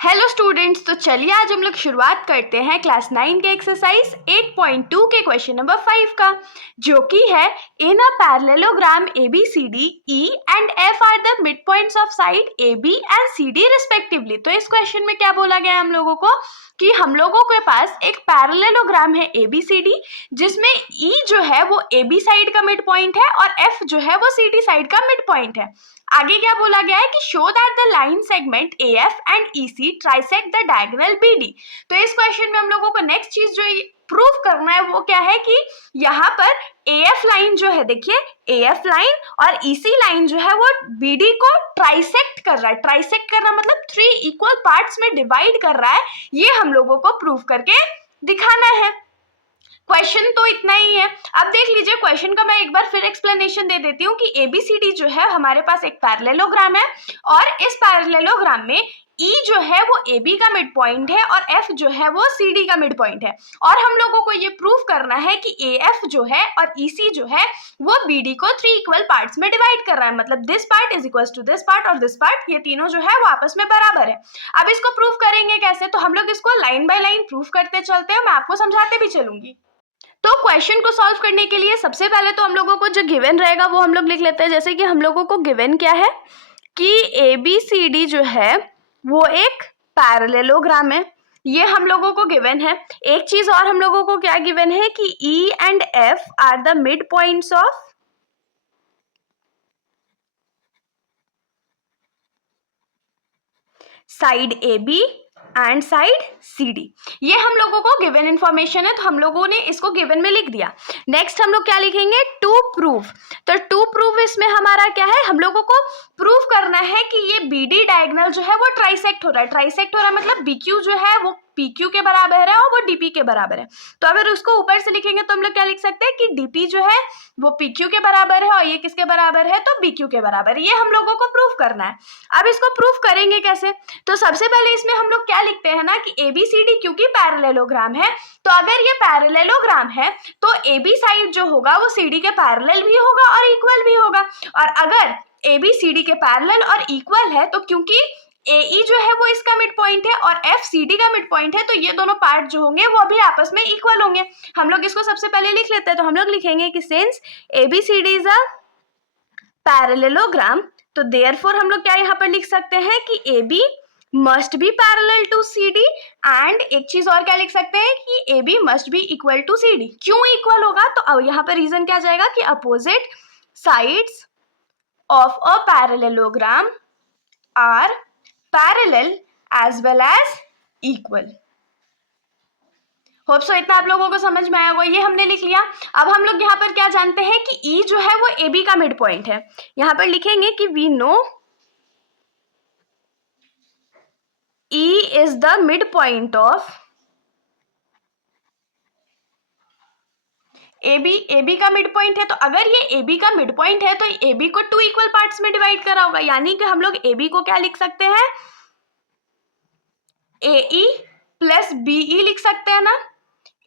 Hello students, तो चलिए आज हम लोग शुरुआत करते हैं क्लास 9 के एक्सरसाइज 8.2 के क्वेश्चन नंबर 5 का, जो कि है in a parallelogram ABCD E and F are the mid points of side AB and CD respectively. तो इस क्वेश्चन में क्या बोला गया है हम लोगों को कि हम लोगों के पास एक पैरेललोग्राम है ABCD, जिसमें E जो है वो AB साइड का मिड पॉइंट है और F जो है वो CD साइड का मिड पॉइंट है। आगे क्या बोला गया है कि show that the line segment AF and EC trisect the diagonal BD। तो इस क्वेश्चन में हम लोगों को नेक्स्ट चीज जो प्रूफ करना है वो क्या है कि यहाँ पर AF लाइन जो है, देखिए AF लाइन और EC लाइन जो है वो BD को ट्राइसेक्ट कर रहा है। ट्राइसेक्ट करना मतलब 3 इक्वल पार्ट्स में डिवाइड कर रहा है। ये हम लोगों को प्रूफ करके दिखाना है। क्वेश्चन तो इतना ही है। अब देख लीजिए क्वेश्चन का मैं एक बार फिर एक्सप्लेनेशन दे देती हूँ कि ABCD जो है हमारे पास एक पैरेललोग्राम है और इस पैरेललोग्राम में E जो है वो AB का मिड पॉइंट है और F जो है वो CD का मिड पॉइंट है, और हम लोगों को ये प्रूफ करना है कि AF जो है और EC जो है वो BD को 3 इक्वल पार्ट्स में डिवाइड कर रहा है। मतलब this part is equal to this part और दिस पार्ट, ये तीनों जो है वो आपस में बराबर है। अब इसको प्रूफ करेंगे कैसे, तो हम लोग इसको लाइन बाय लाइन प्रूफ करते चलते हैं, मैं आपको समझाते भी चलूंगी। तो क्वेश्चन को सॉल्व करने के लिए सबसे पहले तो हम लोगों को जो गिवन रहेगा वो हम लोग लिख लेते हैं। जैसे कि हम लोगों को गिवन क्या है कि ABCD जो है वो एक पैरेललोग्राम है, ये हम लोगों को गिवन है। एक चीज और हम लोगों को क्या गिवन है कि E and F are the mid points of side AB and side CD। ये हम लोगों को गिवन इंफॉर्मेशन है, तो हम लोगों ने इसको गिवन में लिख दिया। नेक्स्ट हम लोग क्या लिखेंगे, टू प्रूफ। तो टू प्रूफ इसमें हमारा क्या है, हम लोगों को प्रूफ करना है कि ये BD डायगोनल जो है वो ट्राइसेक्ट हो रहा है। ट्राइसेक्ट हो रहा है मतलब BQ जो है वो PQ के बराबर है और वो DP के बराबर है। तो अगर उसको ऊपर से लिखेंगे तो हम लोग क्या लिख सकते हैं कि DP जो है वो PQ के बराबर है और ये किसके बराबर है, तो BQ के बराबर है। ये हम लोगों को प्रूफ करना है। अब इसको प्रूफ करेंगे कैसे, तो सबसे पहले इसमें हम लोग क्या लिखते हैं ना कि ABCD क्योंकि पैरेललोग्राम है, तो अगर ये पैरेललोग्राम है तो AB साइड जो होगा वो CD के पैरेलल भी होगा और इक्वल भी होगा। और अगर AB CD के पैरेलल और इक्वल है तो क्योंकि AE जो है वो इसका मिड पॉइंट है और F CD का मिड पॉइंट है, तो ये दोनों पार्ट जो होंगे वो भी आपस में इक्वल होंगे। हम लोग इसको सबसे पहले लिख लेते हैं। तो हम लोग लिखेंगे कि since ABCD is a parallelogram, तो देयरफॉर हम लोग क्या यहाँ पर लिख सकते हैं कि AB must be parallel to CD and एक चीज और क्या लिख सकते हैं कि AB must be equal to CD। क्यों इक्वल होगा, तो अब यहाँ पर रीजन क्या जाएगा कि opposite sides of a parallelogram are parallel as well as equal. Hope so इतना आप लोगों को समझ में आया होगा। ये हमने लिख लिया। अब हम लोग यहाँ पर क्या जानते हैं कि E जो है वो AB का मिड पॉइंट है। यहाँ पर लिखेंगे कि we know E is the midpoint of AB का मिड पॉइंट है। तो अगर ये AB का मिड पॉइंट है तो AB को 2 इक्वल पार्ट्स में डिवाइड करा होगा, यानी कि हम लोग AB को क्या लिख सकते हैं, AE प्लस BE लिख सकते हैं ना।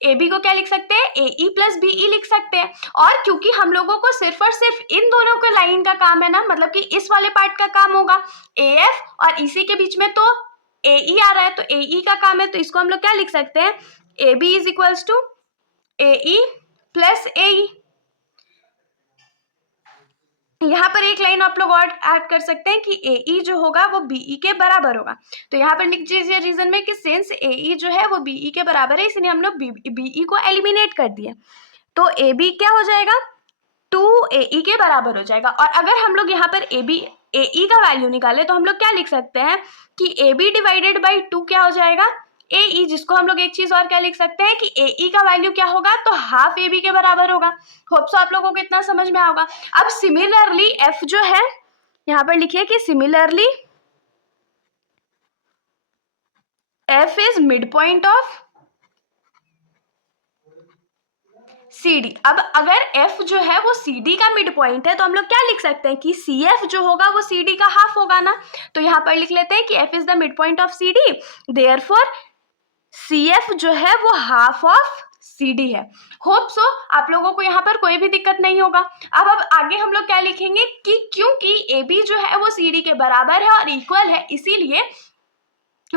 AB को क्या लिख सकते हैं, AE प्लस BE लिख सकते हैं। और क्योंकि हम लोगों को सिर्फ और सिर्फ इन दोनों के लाइन का काम है ना, मतलब कि इस वाले पार्ट का काम होगा, AF और EC के बीच में तो AE आ रहा है, तो AE का काम है, तो इसको हम लोग क्या लिख सकते हैं, AB is equals to AE plus AE। यहाँ पर एक लाइन आप लोग और ऐड कर सकते हैं कि AE जो होगा वो BE के बराबर होगा। तो यहाँ पर लिख दीजिए रीजन में कि सिंस AE जो है वो BE के बराबर है, इसलिए हम लोग BE को एलिमिनेट कर दिए। तो AB क्या हो जाएगा, 2AE के बराबर हो जाएगा। और अगर हम लोग यहाँ पर AE का वैल्यू निकाले तो हम लोग क्या लिख सकते हैं कि AB डिवाइडेड बाई 2 क्या हो जाएगा, AE, जिसको हम लोग एक चीज और क्या लिख सकते हैं कि AE का वैल्यू क्या होगा, तो हाफ AB के बराबर होगा। होप सो आप लोगों को इतना समझ में आएगा। अब सिमिलरली F जो है, यहाँ पर लिखिए कि similarly F is mid point of CD। अब अगर F जो है वो CD का मिड पॉइंट है तो हम लोग क्या लिख सकते हैं कि CF जो होगा वो CD का हाफ होगा ना। तो यहाँ पर लिख लेते हैं कि F is the mid point of CD, therefore CF जो है वो हाफ ऑफ CD है। होप सो आप लोगों को यहाँ पर कोई भी दिक्कत नहीं होगा। अब आगे हम लोग क्या लिखेंगे कि क्योंकि AB जो है वो CD के बराबर है और इक्वल है, इसीलिए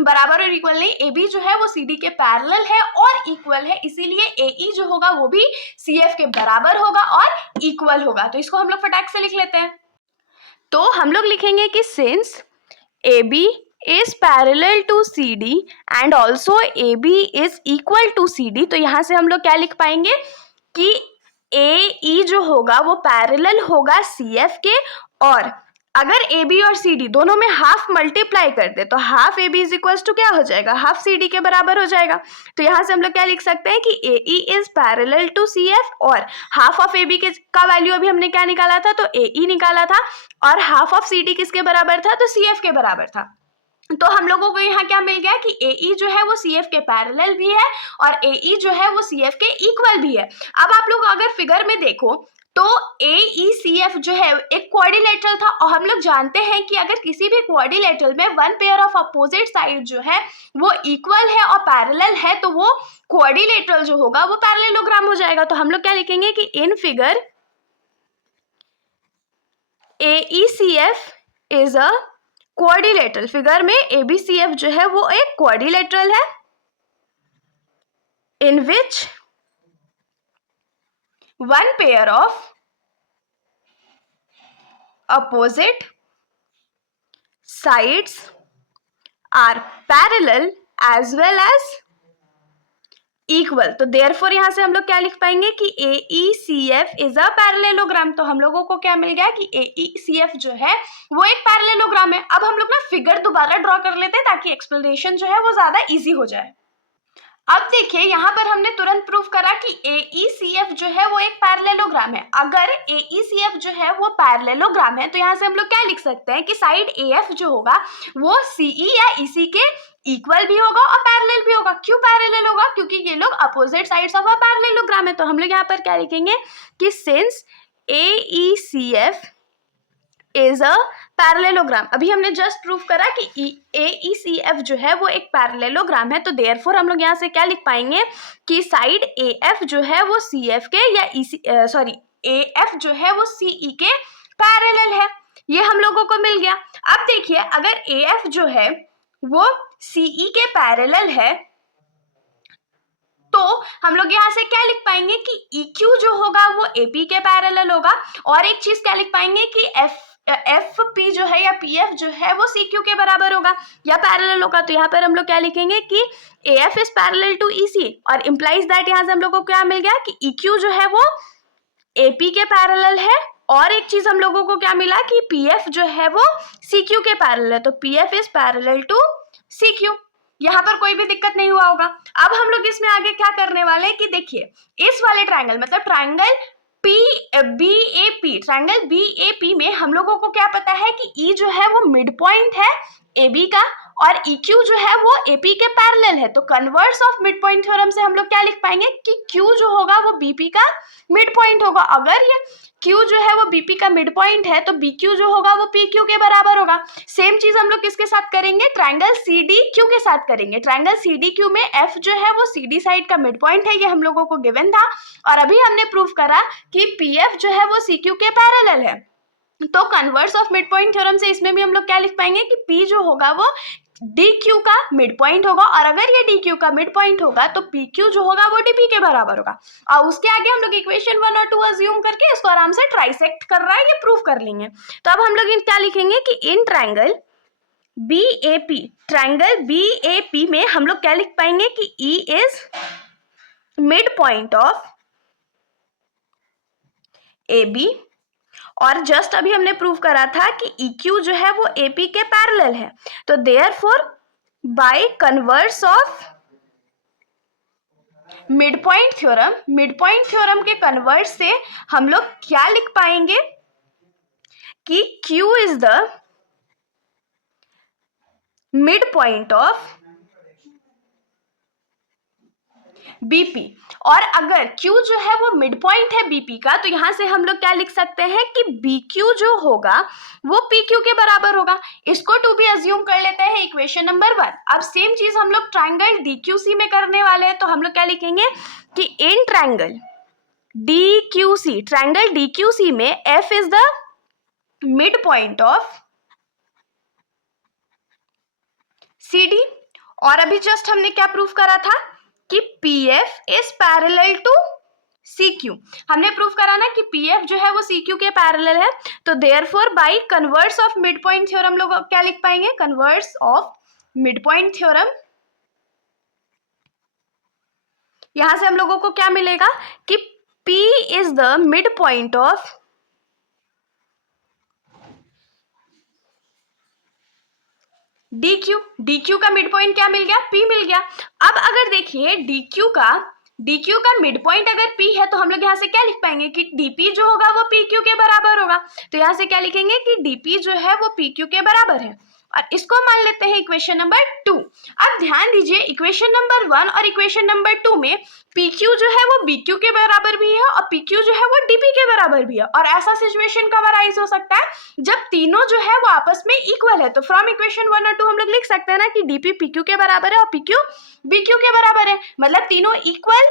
बराबर और इक्वल नहीं, ए बी जो है वो सी डी के पैरेलल है और इक्वल है, इसीलिए ए ई जो होगा वो भी सी एफ के बराबर होगा और इक्वल होगा। तो इसको हम लोग फटाक से लिख लेते हैं। तो हम लोग लिखेंगे कि since A B is parallel to CD and also AB is equal to CD, तो यहाँ से हम लोग क्या लिख पाएंगे कि AE जो होगा वो पैरेलल होगा CF के, और अगर AB और CD दोनों में हाफ मल्टीप्लाई कर दे तो half AB is equal to क्या हो जाएगा, हाफ CD के बराबर हो जाएगा। तो यहाँ से हम लोग क्या लिख सकते हैं कि AE is parallel to CF, और हाफ ऑफ AB के का वैल्यू अभी हमने क्या निकाला था, तो AE निकाला था, और हाफ ऑफ CD किसके बराबर था, तो CF के बराबर था। तो हम लोगों को यहाँ क्या मिल गया कि AE जो है वो CF के पैरेलल भी है और AE जो है वो CF के इक्वल भी है। अब आप लोग अगर फिगर में देखो तो AECF जो है एक क्वाड्रिलेटरल था, और हम लोग जानते हैं कि अगर किसी भी क्वाड्रिलेटरल में one pair of opposite side जो है वो इक्वल है और पैरेलल है तो वो क्वाड्रिलेटरल जो होगा वो पैरेललोग्राम हो जाएगा। तो हम लोग क्या लिखेंगे कि in figure AECF is a quadrilateral. Figure में ABCF जो है वो एक क्वाड्रिलेटरल है in which one pair of opposite sides are parallel as well as equal. तो देयरफॉर यहाँ से हम लोग क्या लिख पाएंगे कि AECF इज अ पैरेललोग्राम। तो हम लोगों को क्या मिल गया कि AECF जो है वो एक पैरेललोग्राम है। अब हम लोग ना फिगर दोबारा ड्रॉ कर लेते हैं ताकि एक्सप्लेनेशन जो है वो ज्यादा इजी हो जाए। अब देखिए यहाँ पर हमने तुरंत प्रूव करा कि AECF जो है वो एक पैरेललोग्राम है। अगर AECF जो है वो पैरेललोग्राम है तो यहाँ से हम लोग क्या लिख सकते हैं कि साइड AF जो होगा वो CE या EC के इक्वल भी होगा और पैरेलल भी होगा। क्यों पैरेलल होगा, क्योंकि ये लोग opposite sides of a parallelogram है। तो हम लोग यहाँ पर क्या लिखेंगे कि since AECF is a parallelogram. अभी हमने जस्ट प्रूव करा कि AECF जो है वो एक पैरेललोग्राम है, तो देयरफॉर हम लोग यहाँ से क्या लिख पाएंगे कि साइड AF जो है वो CF के या AF जो है वो CE के पैरेलल है। ये हम लोगों को मिल गया। अब देखिए अगर AF जो है वो CE के पैरेलल है तो हम लोग यहाँ से क्या लिख पाएंगे कि EQ जो होगा वो AP के पैरेलल होगा, और एक चीज क्या लिख पाएंगे कि FP जो है या PF जो है वो CQ के बराबर होगा या पैरेलल होगा। तो यहाँ पर हम लोग क्या लिखेंगे कि AF is parallel to EC, और इम्प्लाइज दैट यहाँ से हम लोग को क्या मिल गया कि EQ जो है वो AP के पैरेलल है, और एक चीज हम लोगों को क्या मिला कि PF जो है वो CQ के पैरेलल है। तो PF is parallel to CQ। यहाँ पर कोई भी दिक्कत नहीं हुआ होगा। अब हम लोग इसमें आगे क्या करने वाले हैं कि देखिए इस वाले ट्रायंगल मतलब ट्रायंगल BAP, ट्रायंगल BAP में हम लोगों को क्या पता है कि E जो है वो मिड पॉइंट है AB का, और EQ जो है वो AP के पैरेलल है। तो converse of mid point theorem से हम लोग क्या लिख पाएंगे कि Q जो होगा वो BP का मिड पॉइंट होगा। अगर ये Q जो है वो BP का मिड पॉइंट है तो BQ जो होगा वो PQ के बराबर होगा। सेम चीज हम लोग किसके साथ करेंगे, ट्रायंगल CDQ के साथ करेंगे। ट्रायंगल CDQ में F जो है वो CD साइड का मिड पॉइंट है, ये हम लोगों को गिवन था, और अभी हमने प्रूव करा कि PF जो है वो CQ के पैरेलल है। तो converse of mid point theorem से इसमें भी हम लोग क्या लिख पाएंगे कि P जो होगा वो DQ का मिड पॉइंट होगा, और अगर ये DQ का मिड पॉइंट होगा तो PQ जो होगा वो DP के बराबर होगा। और उसके आगे हम लोग इक्वेशन 1 और 2 अज्यूम करके इसको आराम से ट्राइसेक्ट कर रहा है ये प्रूव कर लेंगे। तो अब हम लोग क्या लिखेंगे कि in triangle BAP, triangle BAP में हम लोग क्या लिख पाएंगे कि E is mid point of AB, और जस्ट अभी हमने प्रूव करा था कि EQ जो है वो AP के पैरेलल है। तो therefore by converse of mid point theorem के कन्वर्स से हम लोग क्या लिख पाएंगे कि Q is the mid point of BP, और अगर Q जो है वो मिड पॉइंट है BP का तो यहां से हम लोग क्या लिख सकते हैं कि BQ जो होगा वो PQ के बराबर होगा। इसको टू भी अज्यूम कर लेते हैं इक्वेशन नंबर 1। अब सेम चीज हम लोग ट्रायंगल DQC में करने वाले हैं, तो हम लोग क्या लिखेंगे कि in triangle DQC, triangle DQC में F is the mid point of CD, और अभी जस्ट हमने क्या प्रूफ करा था कि PF is parallel to CQ। हमने प्रूफ करा ना कि PF जो है वो CQ के पैरेलल है, तो therefore by converse of mid point theorem लोग क्या लिख पाएंगे, converse of mid point theorem. यहां से हम लोगों को क्या मिलेगा कि P is the mid point of DQ का मिड पॉइंट क्या मिल गया, P मिल गया। अब अगर देखिए DQ का मिड पॉइंट अगर P है तो हम लोग यहाँ से क्या लिख पाएंगे कि DP जो होगा वो PQ के बराबर होगा। तो यहाँ से क्या लिखेंगे कि DP जो है वो PQ के बराबर है, और इसको मान लेते हैं इक्वेशन नंबर 2। अब ध्यान दीजिए इक्वेशन नंबर 1 और इक्वेशन नंबर 2 में PQ जो है वो BQ के बराबर भी है और PQ जो है वो DP के बराबर भी है। और ऐसा सिचुएशन कब अराइज हो सकता है जब तीनों जो है वो आपस में इक्वल है। तो फ्रॉम इक्वेशन 1 और 2 हम लोग लिख सकते हैं ना कि DP PQ के बराबर है और PQ BQ के बराबर है, मतलब तीनों इक्वल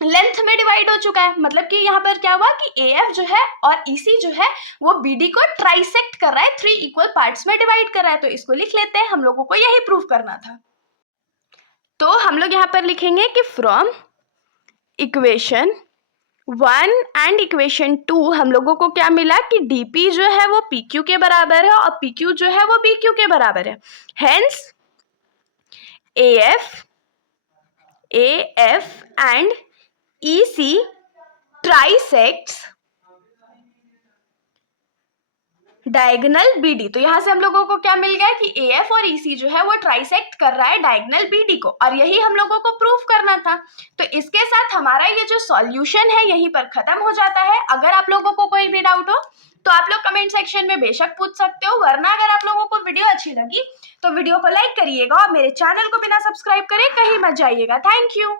लेंथ में डिवाइड हो चुका है। मतलब कि यहाँ पर क्या हुआ कि AF जो है और EC जो है वो BD को ट्राइसेक्ट कर रहा है, 3 इक्वल पार्ट्स में डिवाइड कर रहा है। तो इसको लिख लेते हैं, हम लोगों को यही प्रूफ करना था। तो हम लोग यहाँ पर लिखेंगे कि फ्रॉम इक्वेशन 1 एंड इक्वेशन 2 हम लोगों को क्या मिला कि DP जो है वो PQ के बराबर है और PQ जो है वो BQ के बराबर है। Hence AF and EC trisects diagonal BD। तो यहां से हम लोगों को क्या मिल गया कि AF और EC जो है वो ट्राइसेक्ट कर रहा है डायगोनल BD को, और यही हम लोगों को प्रूफ करना था। तो इसके साथ हमारा ये जो सॉल्यूशन है यहीं पर खत्म हो जाता है। अगर आप लोगों को कोई भी डाउट हो तो आप लोग कमेंट सेक्शन में बेशक पूछ सकते हो, वरना अगर आप लोगों को वीडियो अच्छी लगी तो वीडियो को लाइक करिएगा और मेरे चैनल को बिना सब्सक्राइब करे कहीं मत जाइएगा। Thank you.